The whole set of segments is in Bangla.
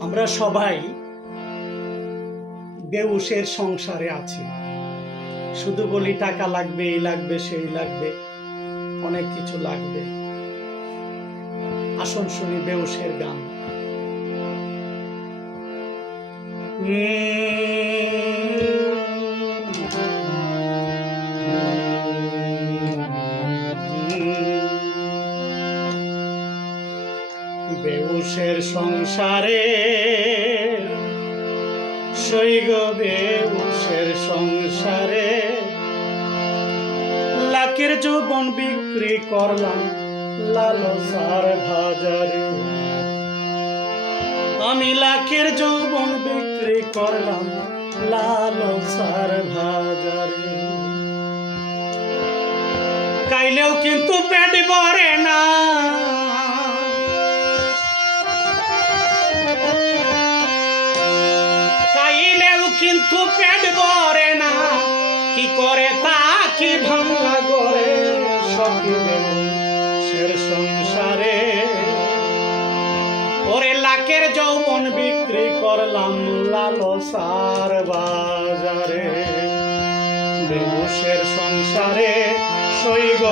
আমরা সবাই বেউসের সংসারে আছি। শুধু বলি টাকা লাগবে, এই লাগবে, সেই লাগবে, অনেক কিছু লাগবে। আসন শুনি বেউসের গান। বেউসের সংসারে। সৈগ বেউসের সংসারে। লাখের যৌবন বিক্রি করলাম লালসার বাজারে। আমি লাখের যৌবন বিক্রি করলাম লালসার বাজারে। কাইলেও কিন্তু পেট ভরে না। কিন্তু পেট ভরে না। কি করে তা কি ভাঙা করে? সের সংসারে। ওরে লাখের যৌবন বিক্রি করলাম লালসার বাজারে। বেউসের সংসারে সৈগ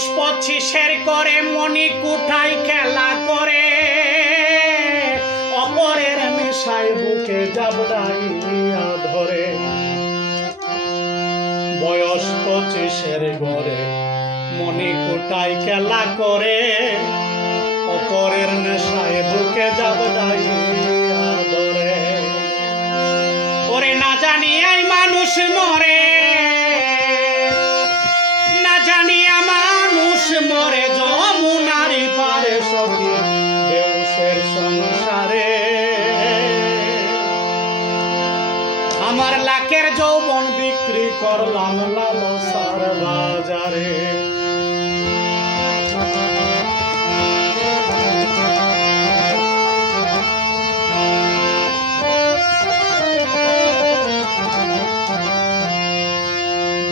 বয়স পঁচিশের করে, মণি কুঠাই খেলা করে। অপরের নেশায় বুকে জাবড়াইয়া ধরে। বয়স পঁচিশের ঘরে মণি কুটাই খেলা করে। অপরের নেশায় বুকে জাবড়াইয়া ধরে। ওরে না জানি মানুষ মরে। সংসারে। আমার লাখের যৌবন বিক্রি করলাম লালসার বাজারে।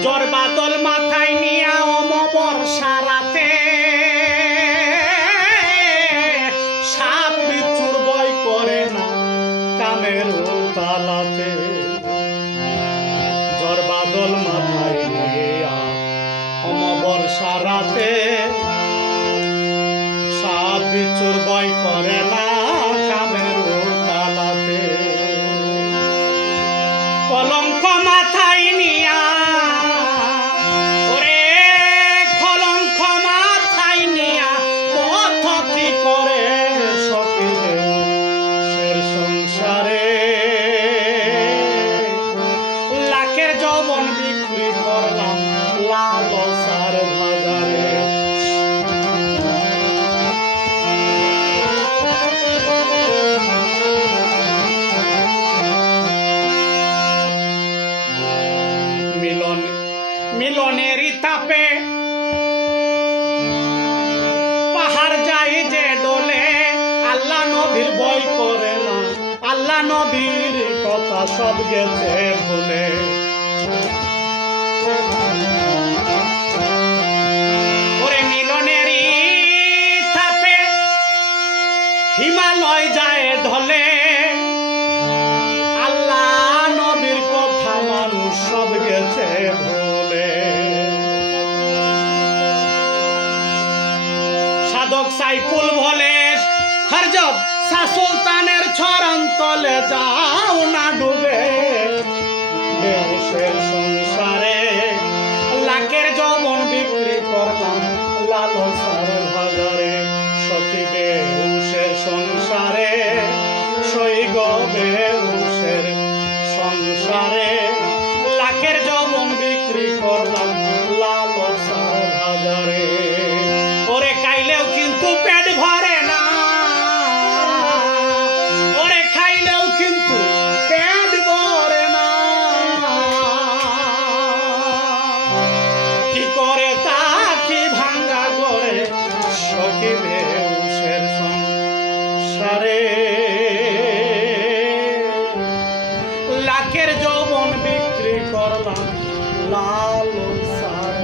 জ্বর বাদল মাথায় তালাতে জ্বর বাদল মাথায় নিয়া বই করে না কামের তালাতে কলঙ্ক মাথায় নিয়া মিলনের তাপে পাহাড় যাই যে ডোলে। আল্লাহ নবীর বই করে না, আল্লাহ নবীর কথা সব গেছে ভুলে। সাধক সাইফুল ভোলে হরজব শাহ সুলতানের ছরণ তলে যাও না ডুবে। বেউসের সংসারে, লাখের যমন বিক্রি করলাম লালসার বাজারে। সখী বেউসের সংসারে সৈগ বেউসের সংসারে। লাখের যৌবন বিক্রি করলাম লাল সারে।